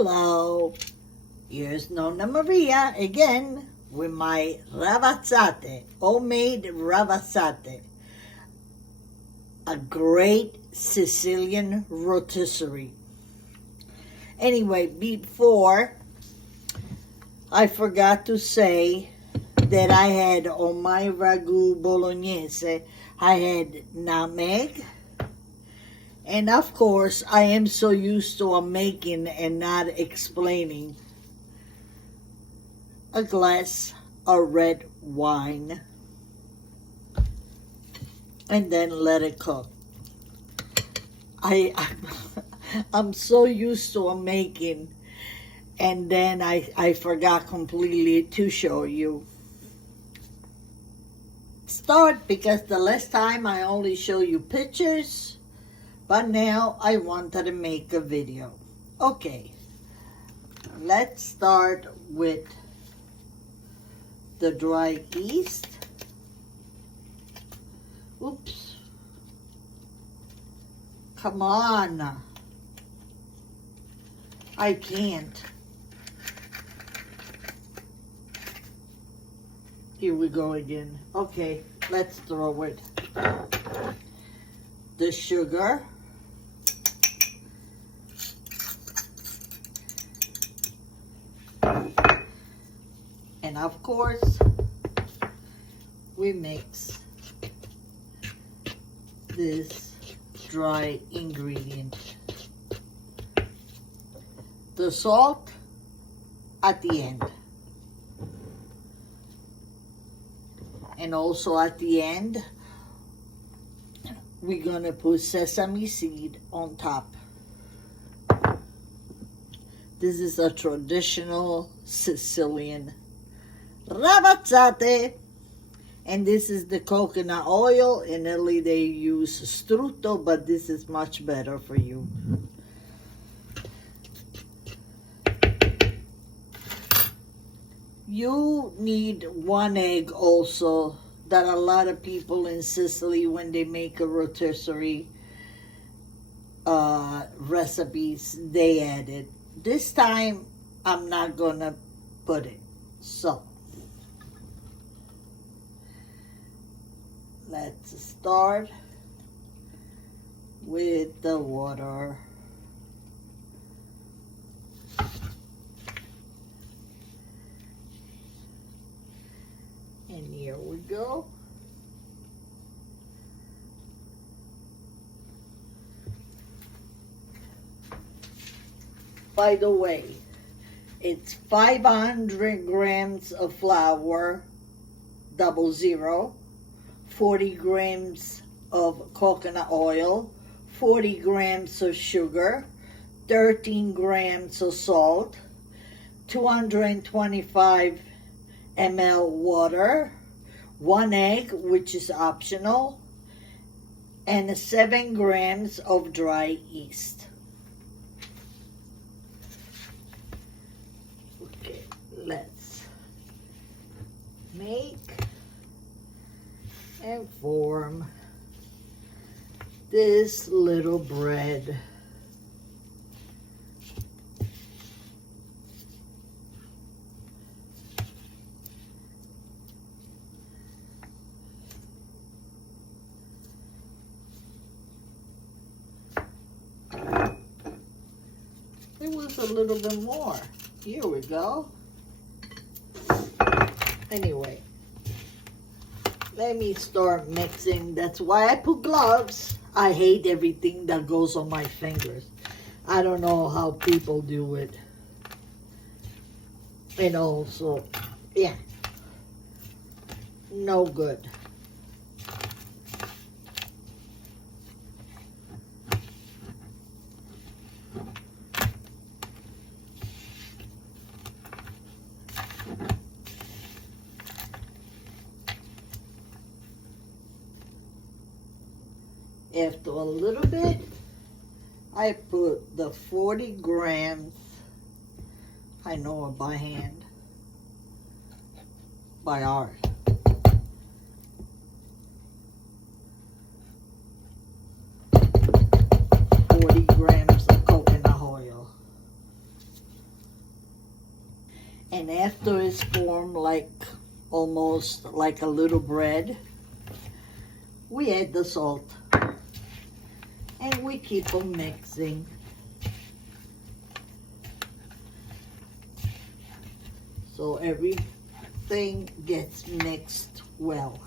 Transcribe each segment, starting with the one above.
Hello, here's Nonna Maria again with my Ravazzate, homemade Ravazzate. A great Sicilian rotisserie. Anyway, before, I forgot to say that I had on my ragu bolognese, I had nutmeg. And of course, I am so used to making and not explaining, a glass of red wine. And then let it cook. I'm so used to making, and then I forgot completely to show you. Start, because the last time I only show you pictures, but now I wanted to make a video. Okay, let's start with the dry yeast. Oops. Come on. I can't. Here we go again. Okay, let's throw it. The sugar. And of course, we mix this dry ingredient. The salt at the end. And also at the end, we're gonna put sesame seed on top. This is a traditional Sicilian Ravazzate. And this is the coconut oil. In Italy they use strutto, but this is much better for you. You need 1 egg also, that a lot of people in Sicily, when they make a rotisserie recipes, they add it. This time, I'm not gonna put it. So, let's start with the water. And here we go. By the way, it's 500 grams of flour, 00, 40 grams of coconut oil, 40 grams of sugar, 13 grams of salt, 225 ml water, 1 egg, which is optional, and 7 grams of dry yeast. Okay, let's make and form this little bread. It was a little bit more. Here we go. Anyway, let me start mixing. That's why I put gloves. I hate everything that goes on my fingers. I don't know how people do it. And also, yeah, no good. After a little bit, I put the 40 grams, I know it by hand, by heart. 40 grams of coconut oil. And after it's formed like almost like a little bread, we add the salt. And we keep on mixing. So everything gets mixed well.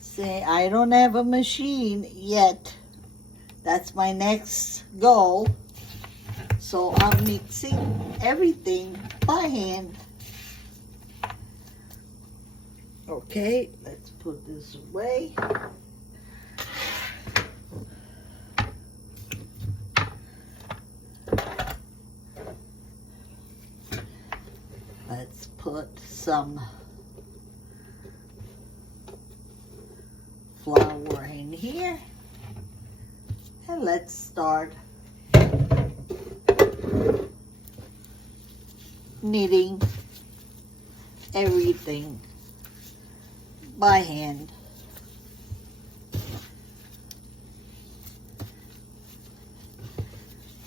Say, I don't have a machine yet. That's my next goal. So I'm mixing everything by hand. Okay, let's put this away. Let's put some flour in here. And let's start kneading everything by hand.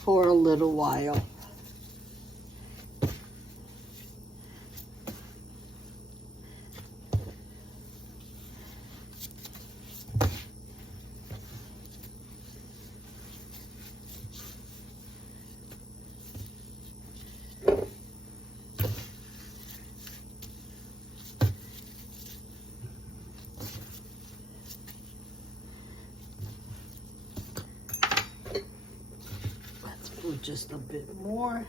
For a little while. Just a bit more.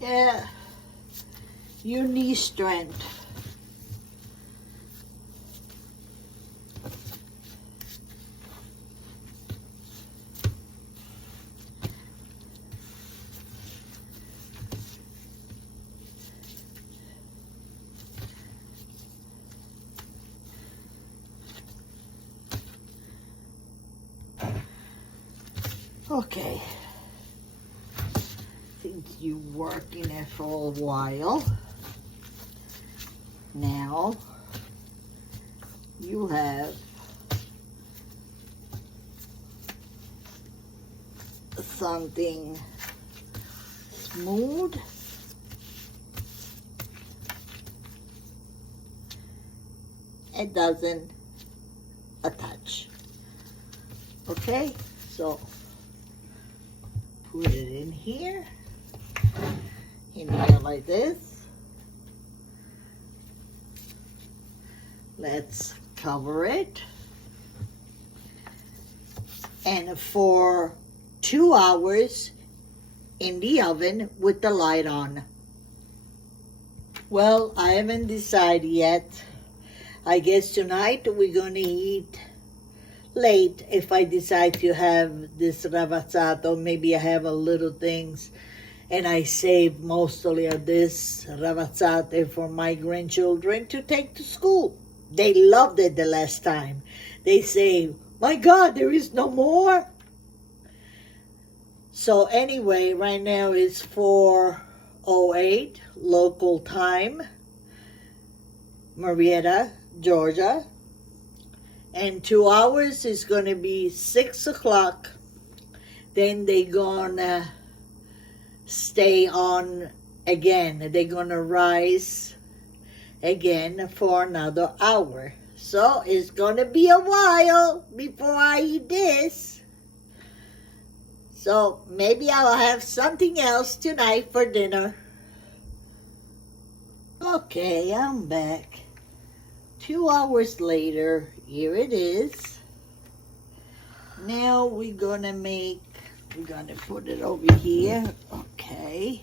Yeah. Your knee strength. Okay. Since you're working it for a while, now you have something smooth it doesn't attach. Okay, so put it in here like this. Let's cover it. And for 2 hours in the oven with the light on. Well, I haven't decided yet. I guess tonight we're gonna eat late if I decide to have this ravazzate, or maybe I have a little things and I save mostly of this ravazzate for my grandchildren to take to school. They loved it the last time. They say, my God, there is no more. So anyway, right now it's 4:08 local time, Marietta, Georgia. And 2 hours is going to be 6 o'clock. Then they're going to stay on again. They're going to rise again for another hour. So it's going to be a while before I eat this. So maybe I'll have something else tonight for dinner. Okay, I'm back. 2 hours later, here it is. Now we're gonna put it over here. Okay.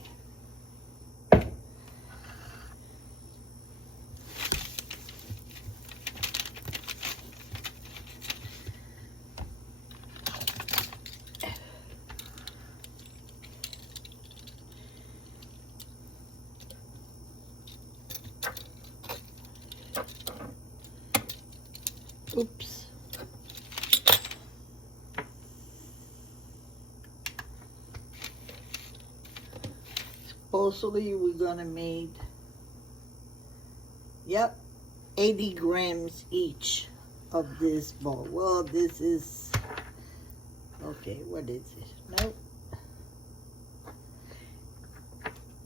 Oops. Supposedly we're gonna make, yep, 80 grams each of this ball. Well, this is, okay, what is it? Nope.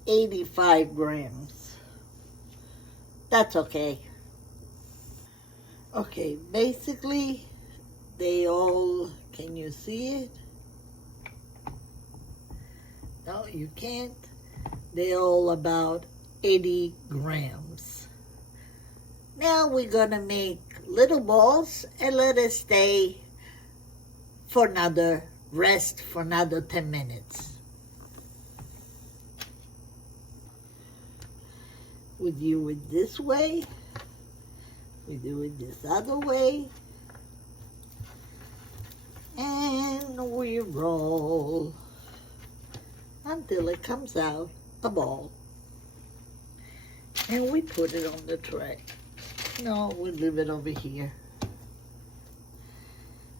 85 grams. That's okay. Okay, basically, they all, can you see it? No, you can't. They're all about 80 grams. Now we're gonna make little balls and let it stay for another rest for another 10 minutes. We do it this way. We do it this other way. And we roll until it comes out a ball. And we put it on the tray. No, we leave it over here.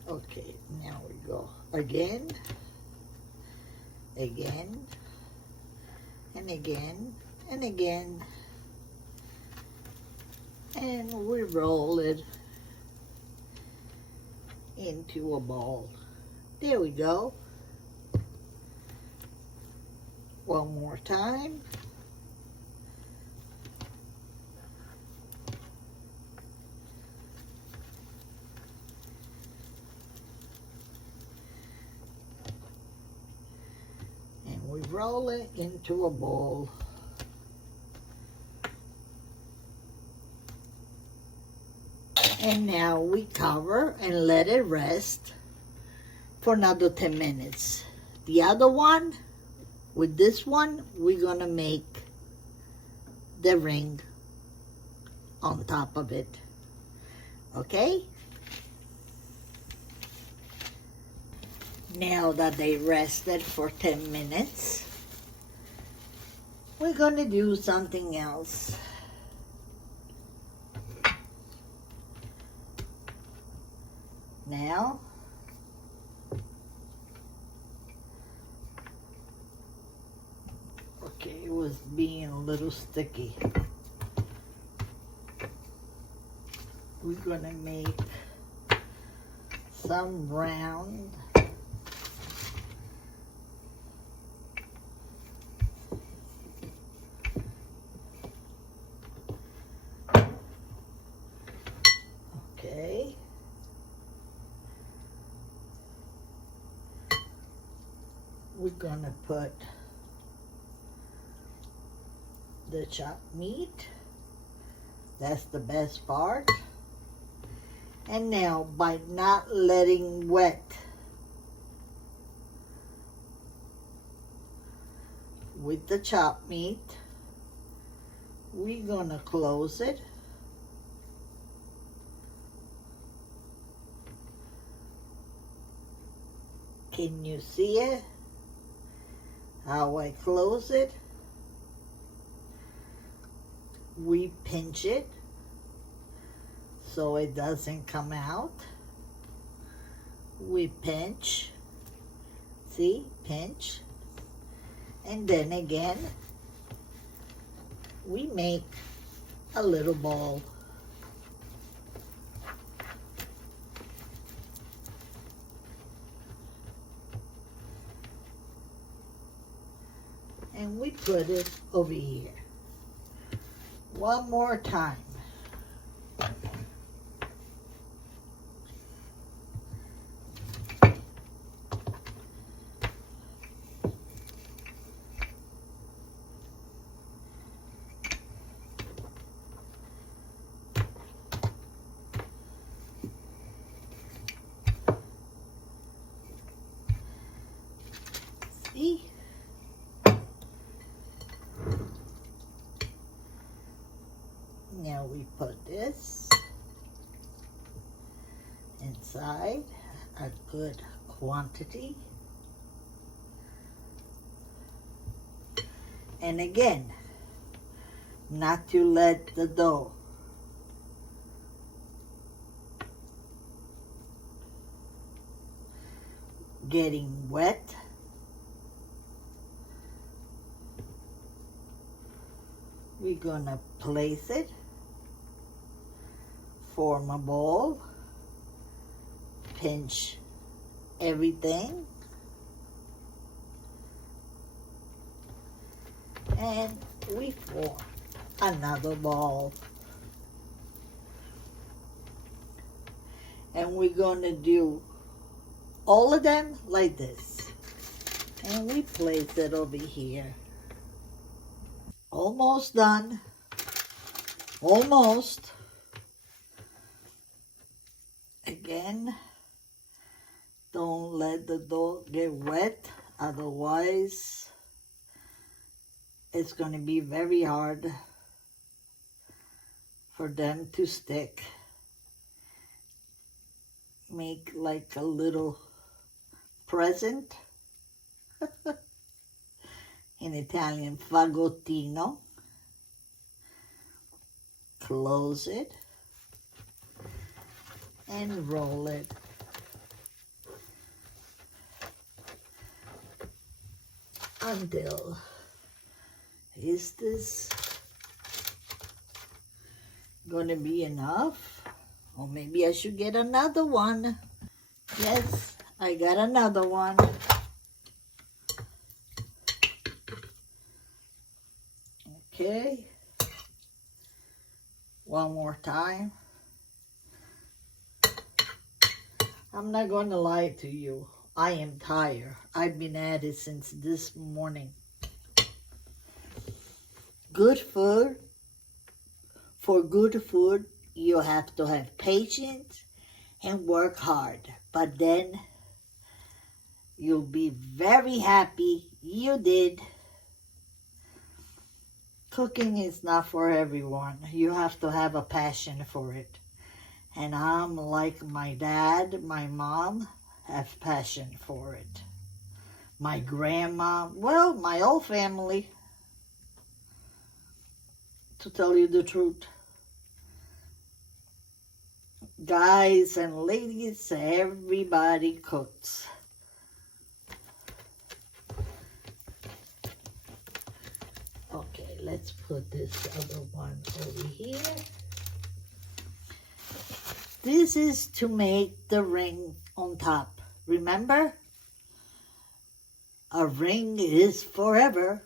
Okay, now we go again, again, and again, and again. And we roll it into a ball. There we go. One more time. And we roll it into a ball. And now we cover and let it rest for another 10 minutes. The other one, with this one, we're gonna make the ring on top of it, okay? Now that they rested for 10 minutes, we're gonna do something else. Now, okay, it was being a little sticky. We're gonna make some round okay. We're gonna put the chopped meat. That's the best part. And now, by not letting wet with the chopped meat, we're gonna close it. Can you see it? How I close it? We pinch it so it doesn't come out. We pinch, see, pinch, and then again we make a little ball. And we put it over here. One more time. See? Now we put this inside a good quantity. And again, not to let the dough getting wet. We're gonna place it, form a ball, pinch everything, and we form another ball. And we're gonna do all of them like this. And we place it over here. Almost done. Almost. Again, don't let the dough get wet, otherwise it's going to be very hard for them to stick. Make like a little present. In Italian, fagottino. Close it and roll it. Until, is this gonna be enough? Or maybe I should get another one. Yes, I got another one. Okay, one more time. I'm not going to lie to you. I am tired. I've been at it since this morning. Good food. For good food, you have to have patience and work hard. But then you'll be very happy you did. Cooking is not for everyone. You have to have a passion for it. And I'm like my dad, my mom, have passion for it. My grandma, well, my whole family, to tell you the truth. Guys and ladies, everybody cooks. Okay, let's put this other one over here. This is to make the ring on top. Remember? A ring is forever.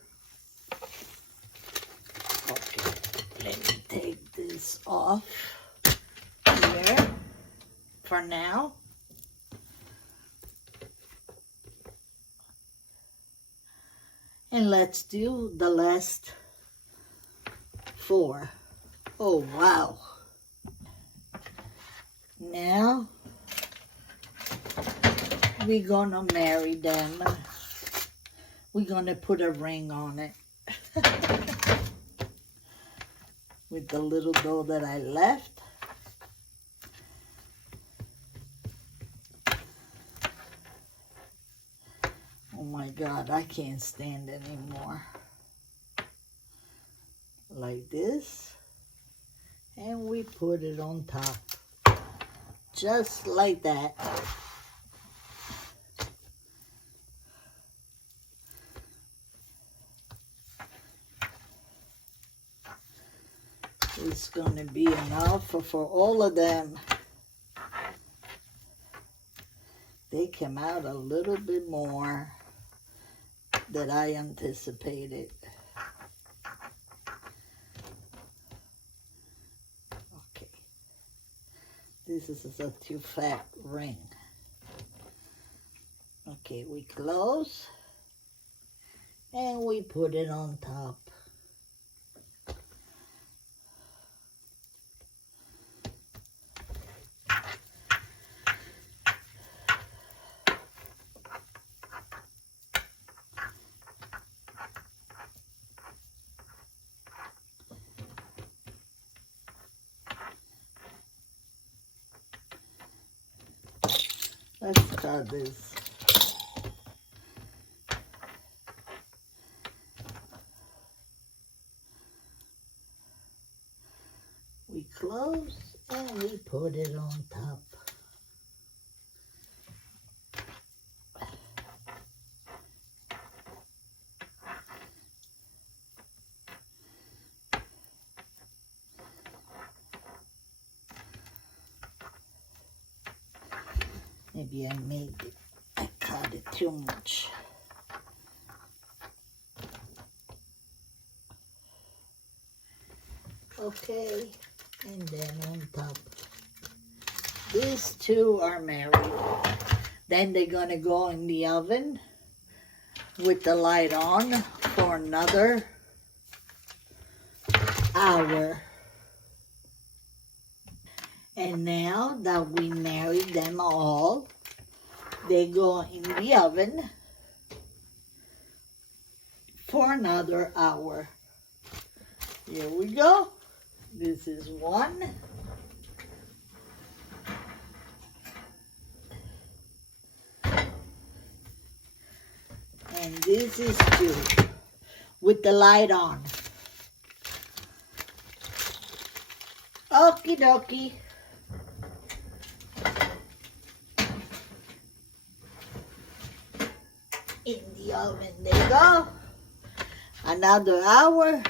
Okay, let me take this off here for now. And let's do the last 4. Oh, wow. Now, we're gonna marry them. We're gonna put a ring on it. With the little dough that I left. Oh my God, I can't stand anymore. Like this. And we put it on top. Just like that. It's going to be enough for all of them. They came out a little bit more than I anticipated. Okay. This is a too fat ring. Okay, we close and we put it on top. Let's start this. We close and we put it on top. Maybe I cut it too much. Okay, and then on top. These two are married. Then they're gonna go in the oven with the light on for another hour. And now that we married them all, they go in the oven for another hour. Here we go. This is one. And this is two, with the light on. Okie dokie. In the oven they go. Another hour.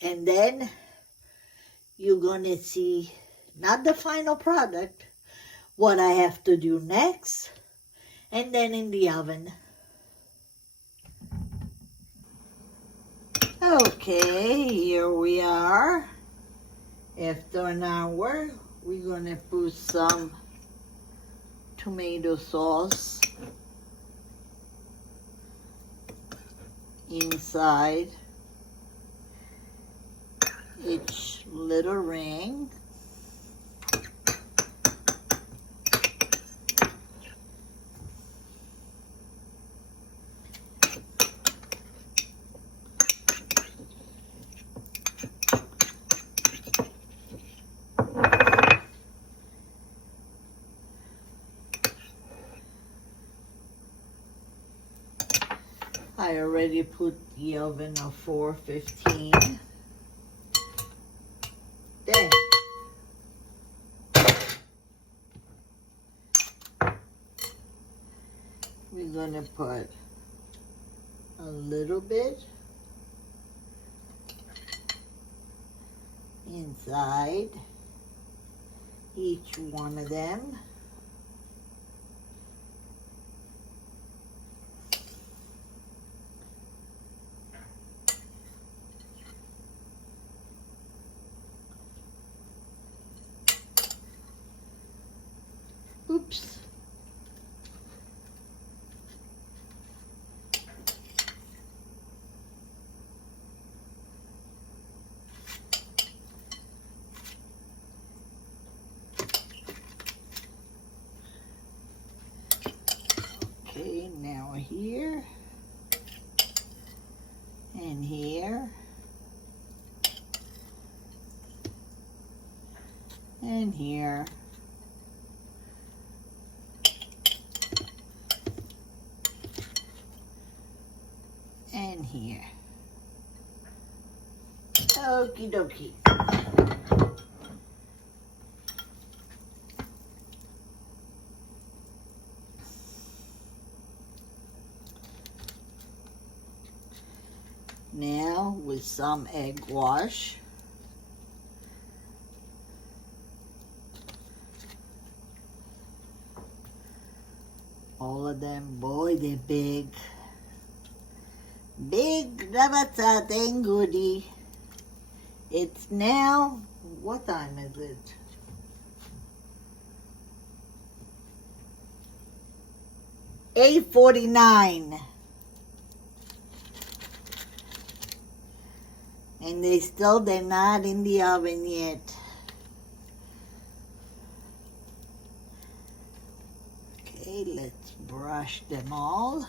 And then you're gonna see, not the final product, what I have to do next. And then in the oven. Okay, here we are. After an hour, we're gonna put some tomato sauce inside each little ring. I already put the oven on 415. Then we're gonna put a little bit inside each one of them. Oops. Okay, now here and here and here. And here. Okie dokie. Now with some egg wash. All of them, boy, they're big. Big Ravazzate and goodie. It's now, what time is it? $8:49. And they're not in the oven yet. Okay, let's brush them all.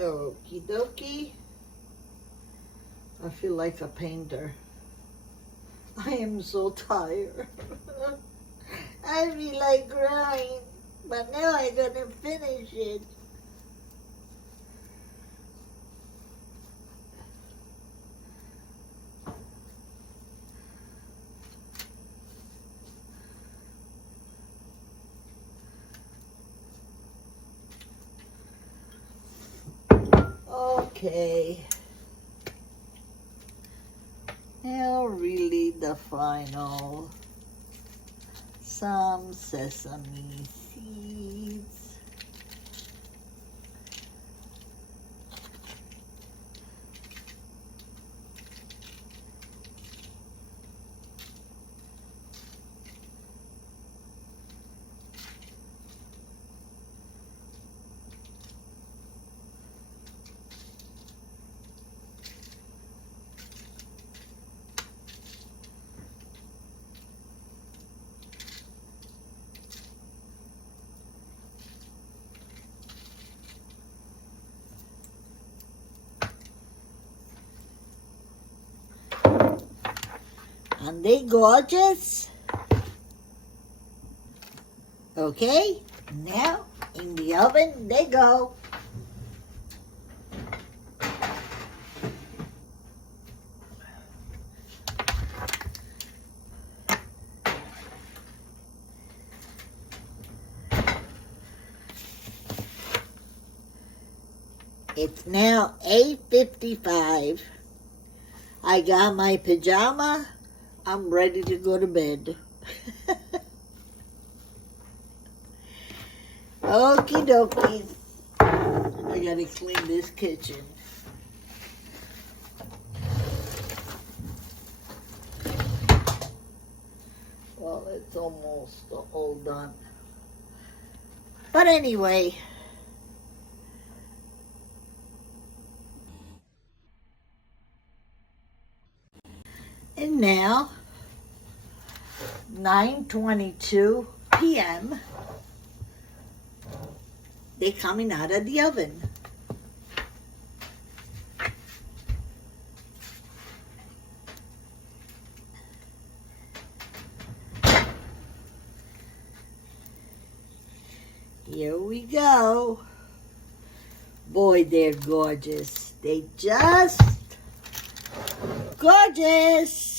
Okie dokie. I feel like a painter. I am so tired. I feel like crying, but now I gotta finish it. Okay. Now really the final. Some sesame seeds. Aren't they gorgeous? Okay, now in the oven they go. It's now 8:55. I got my pajama. I'm ready to go to bed. Okie dokie. I gotta clean this kitchen. Well, it's almost all done. But anyway. And now, 9:22 p.m., they're coming out of the oven. Here we go. Boy, they're gorgeous. They just gorgeous.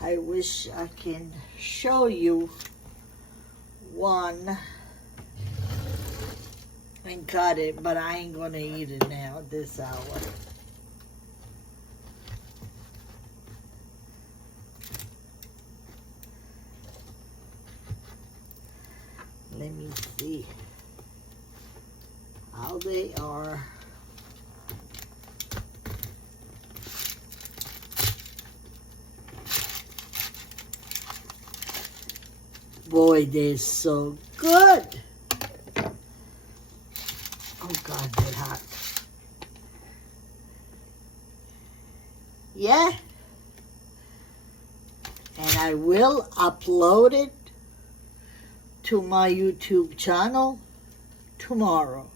I wish I can show you one and cut it, but I ain't gonna eat it now at this hour. Let me see how they are. Boy, they're so good. Oh God, they're hot. Yeah. And I will upload it to my YouTube channel tomorrow.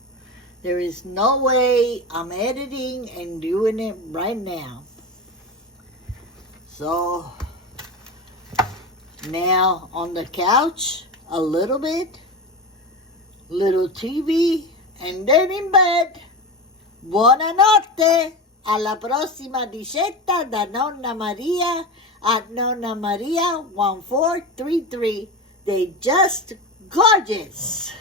There is no way I'm editing and doing it right now. So now on the couch a little bit, little TV, and then in bed. Buonanotte. Alla prossima ricetta da Nonna Maria at Nonna Maria 1433. They just gorgeous.